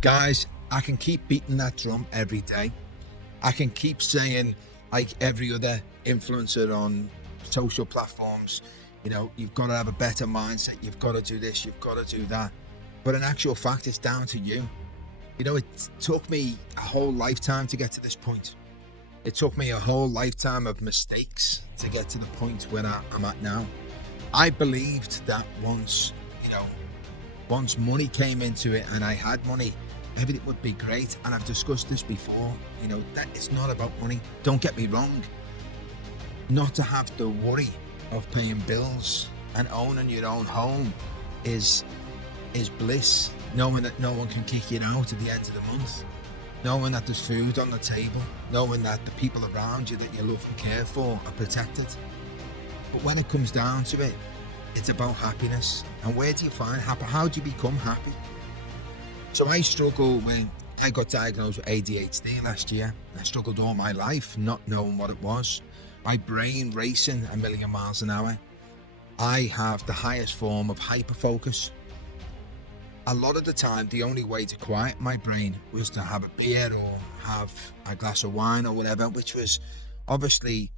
Guys, I can keep beating that drum every day. I can keep saying, like every other influencer on social platforms, you've got to have a better mindset, you've got to do this, you've got to do that. But in actual fact, it's down to you. It took me a whole lifetime to get to this point. It took me a whole lifetime of mistakes to get to the point where I'm at now. I believed that once money came into it and I had money, everything would be great. And I've discussed this before, that it's not about money. Don't get me wrong. Not to have the worry of paying bills and owning your own home is bliss. Knowing that no one can kick you out at the end of the month. Knowing that there's food on the table. Knowing that the people around you that you love and care for are protected. But when it comes down to it, it's about happiness. And where do you find happy? How do you become happy? So I got diagnosed with ADHD last year. I struggled all my life not knowing what it was. My brain racing a million miles an hour. I have the highest form of hyperfocus. A lot of the time, the only way to quiet my brain was to have a beer or have a glass of wine or whatever, which was obviously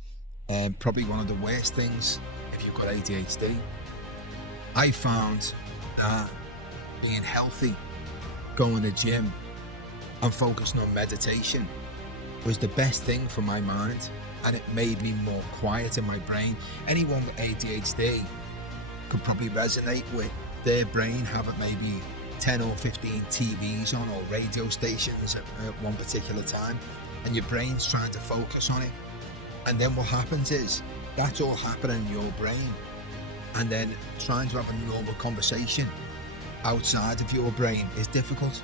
probably one of the worst things if you've got ADHD. I found that being healthy, going to the gym and focusing on meditation was the best thing for my mind, and it made me more quiet in my brain. Anyone with ADHD could probably resonate with their brain having maybe 10 or 15 TVs on or radio stations at one particular time, and your brain's trying to focus on it. And then what happens is that's all happening in your brain, and then trying to have a normal conversation outside of your brain is difficult.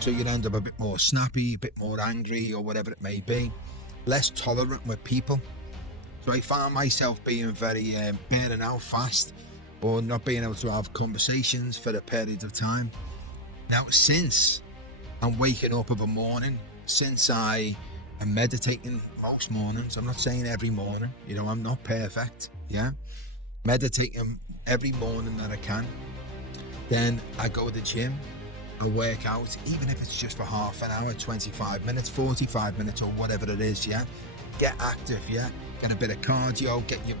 So you'd end up a bit more snappy, a bit more angry, or whatever it may be, less tolerant with people. So I found myself being very burning out fast, or not being able to have conversations for a period of time. Now, since I'm waking up of a morning, since I am meditating most mornings, I'm not saying every morning, I'm not perfect, meditating every morning that I can. Then I go to the gym, I work out, even if it's just for half an hour, 25 minutes, 45 minutes, or whatever it is, Get active, Get a bit of cardio, get your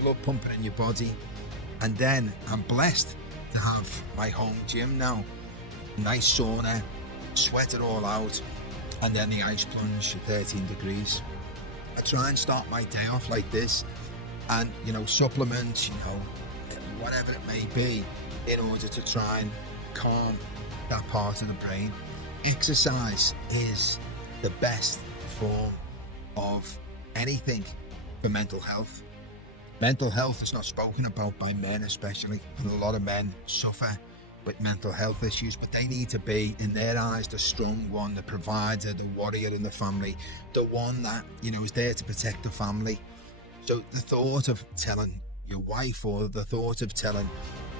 blood pumping in your body. And then I'm blessed to have my home gym now. Nice sauna, sweat it all out, and then the ice plunge at 13 degrees. I try and start my day off like this, and supplements, whatever it may be, in order to try and calm that part of the brain. Exercise is the best form of anything for mental health. Mental health is not spoken about by men especially, and a lot of men suffer with mental health issues, but they need to be, in their eyes, the strong one, the provider, the warrior in the family, the one that, is there to protect the family. So the thought of telling your wife or the thought of telling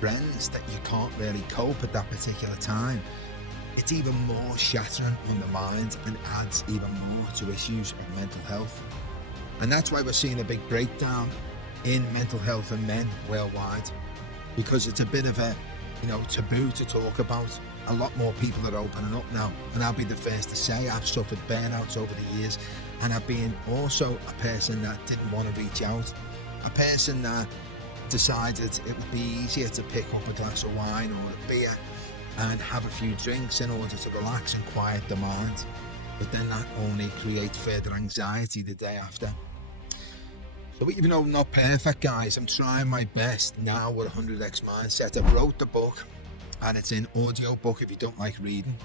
friends that you can't really cope at that particular time, it's even more shattering on the mind and adds even more to issues of mental health. And that's why we're seeing a big breakdown in mental health in men worldwide, because it's a bit of a taboo to talk about. A lot more people are opening up now, and I'll be the first to say I've suffered burnouts over the years, and I've been also a person that didn't want to reach out, a person that decided it would be easier to pick up a glass of wine or a beer and have a few drinks in order to relax and quiet the mind, but then that only creates further anxiety the day after. So even though I'm not perfect, guys, I'm trying my best now with 100x Mindset. I wrote the book, and it's in audio book if you don't like reading.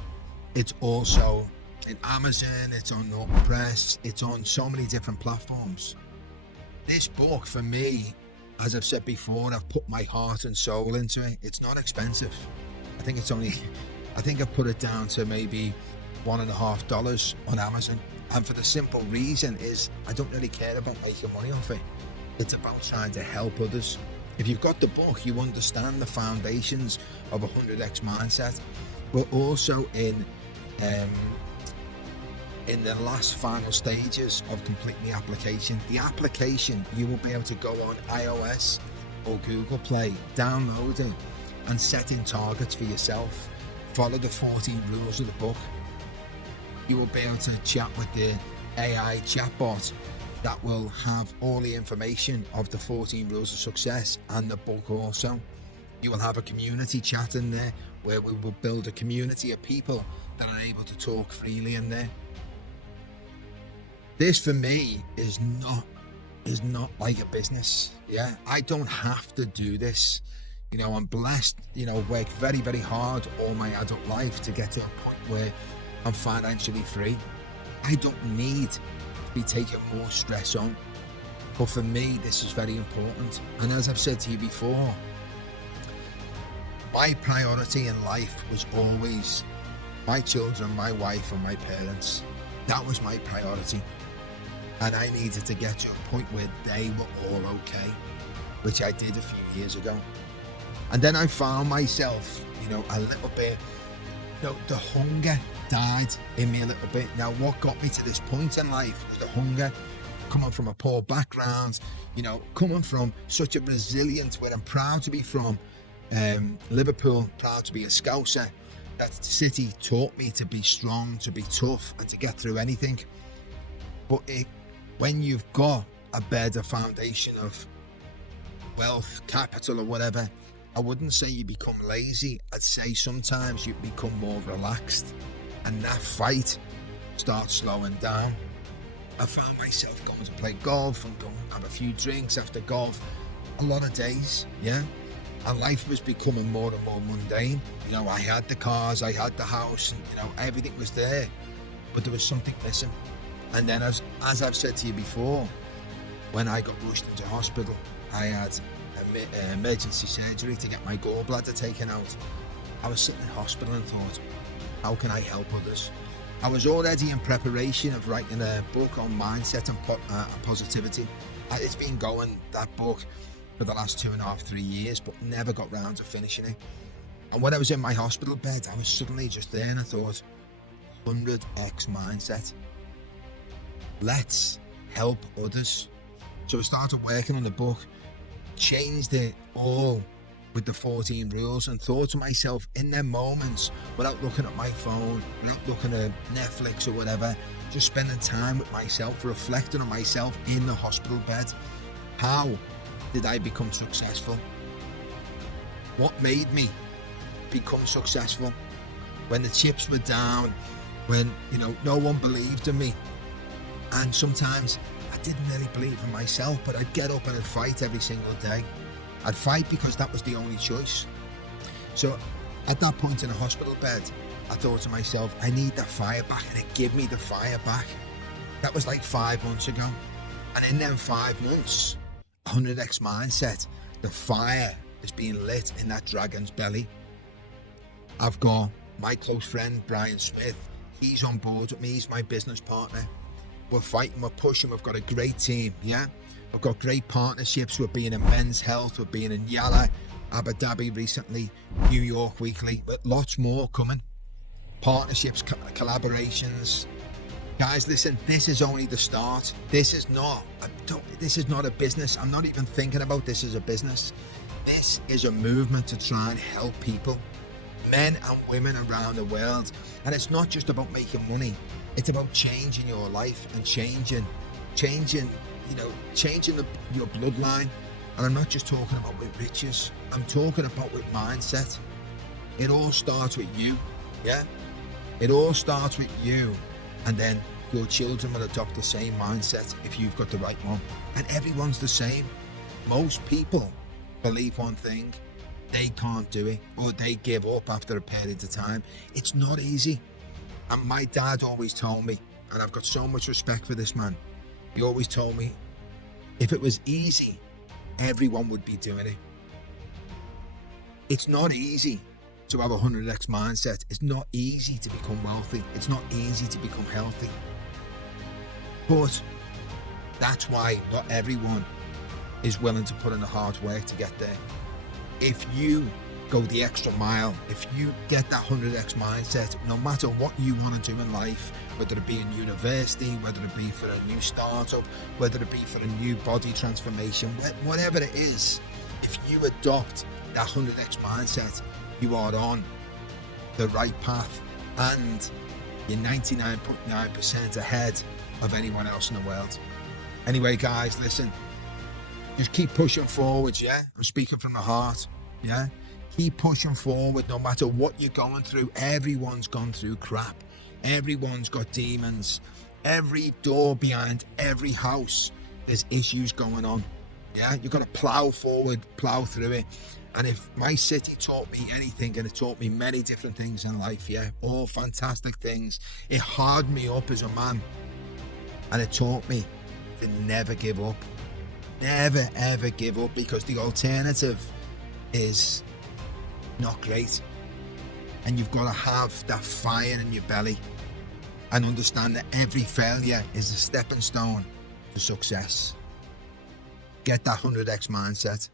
It's also in Amazon, it's on Press, it's on so many different platforms. This book, for me, as I've said before, I've put my heart and soul into it. It's not expensive. I think I've put it down to maybe $1.50 on Amazon. And for the simple reason is I don't really care about making money off it. It's about trying to help others. If you've got the book, you understand the foundations of 100x Mindset. We're also in the last final stages of completing the application. The application, you will be able to go on iOS or Google Play, download it, and set in targets for yourself follow the 14 rules of the book. You will be able to chat with the AI chatbot that will have all the information of the 14 rules of success and the book also. You will have a community chat in there where we will build a community of people that are able to talk freely in there. This for me is not like a business. Yeah, I don't have to do this. I'm blessed, worked very, very hard all my adult life to get to a point where I'm financially free. I don't need to be taking more stress on. But for me, this is very important. And as I've said to you before, my priority in life was always my children, my wife, and my parents. That was my priority. And I needed to get to a point where they were all okay, which I did a few years ago. And then I found myself, a little bit, the hunger died in me a little bit. Now, what got me to this point in life was the hunger, coming from a poor background, coming from such a resilient, where I'm proud to be from, Liverpool, proud to be a Scouser. That city taught me to be strong, to be tough, and to get through anything. But when you've got a better foundation of wealth, capital, or whatever, I wouldn't say you become lazy. I'd say sometimes you become more relaxed, and that fight starts slowing down. I found myself going to play golf and going to have a few drinks after golf a lot of days, yeah? And life was becoming more and more mundane. I had the cars, I had the house, and everything was there, but there was something missing. And then as I've said to you before, when I got rushed into hospital, I had emergency surgery to get my gallbladder taken out. I was sitting in hospital and thought, how can I help others? I was already in preparation of writing a book on mindset and positivity. It's been going, that book, for the last 2.5-3 years, but never got round to finishing it. And when I was in my hospital bed, I was suddenly just there, and I thought, 100x mindset. Let's help others. So I started working on the book, changed it all with the 14 rules, and thought to myself in them moments, without looking at my phone, without looking at Netflix or whatever, just spending time with myself, reflecting on myself in the hospital bed. How did I become successful? What made me become successful? When the chips were down, when no one believed in me, and sometimes I didn't really believe in myself, but I'd get up and I'd fight every single day. I'd fight because that was the only choice. So at that point in a hospital bed, I thought to myself, I need that fire back, and it gave me the fire back. That was like 5 months ago. And in them 5 months, 100x mindset, the fire is being lit in that dragon's belly. I've got my close friend, Brian Smith. He's on board with me. He's my business partner. We're fighting, we're pushing, we've got a great team, yeah? We've got great partnerships. We're being in Men's Health, we're being in Yala, Abu Dhabi recently, New York Weekly, but lots more coming. Partnerships, collaborations. Guys, listen, this is only the start. This is not a business. I'm not even thinking about this as a business. This is a movement to try and help people, men and women around the world. And it's not just about making money. It's about changing your life and changing your bloodline. And I'm not just talking about with riches. I'm talking about with mindset. It all starts with you, yeah? It all starts with you. And then your children will adopt the same mindset if you've got the right one. And everyone's the same. Most people believe one thing, they can't do it, or they give up after a period of time. It's not easy. And my dad always told me, and I've got so much respect for this man, he always told me, if it was easy, everyone would be doing it. It's not easy to have a 100x mindset. It's not easy to become wealthy. It's not easy to become healthy. But that's why not everyone is willing to put in the hard work to get there. If you go the extra mile, if you get that 100x mindset, no matter what you want to do in life, whether it be in university, whether it be for a new startup, whether it be for a new body transformation, whatever it is, if you adopt that 100x mindset, you are on. the right path, and you're 99.9% ahead of anyone else in the world. Anyway, guys, listen, just keep pushing forwards, yeah? I'm speaking from the heart, yeah? Keep pushing forward no matter what you're going through. Everyone's gone through crap. Everyone's got demons. Every door behind every house, there's issues going on, yeah? You've got to plow forward, plow through it. And if my city taught me anything, and it taught me many different things in life, yeah, all fantastic things, it hardened me up as a man, and it taught me to never give up. Never ever give up, because the alternative is not great. And you've got to have that fire in your belly and understand that every failure is a stepping stone to success. Get that 100x mindset.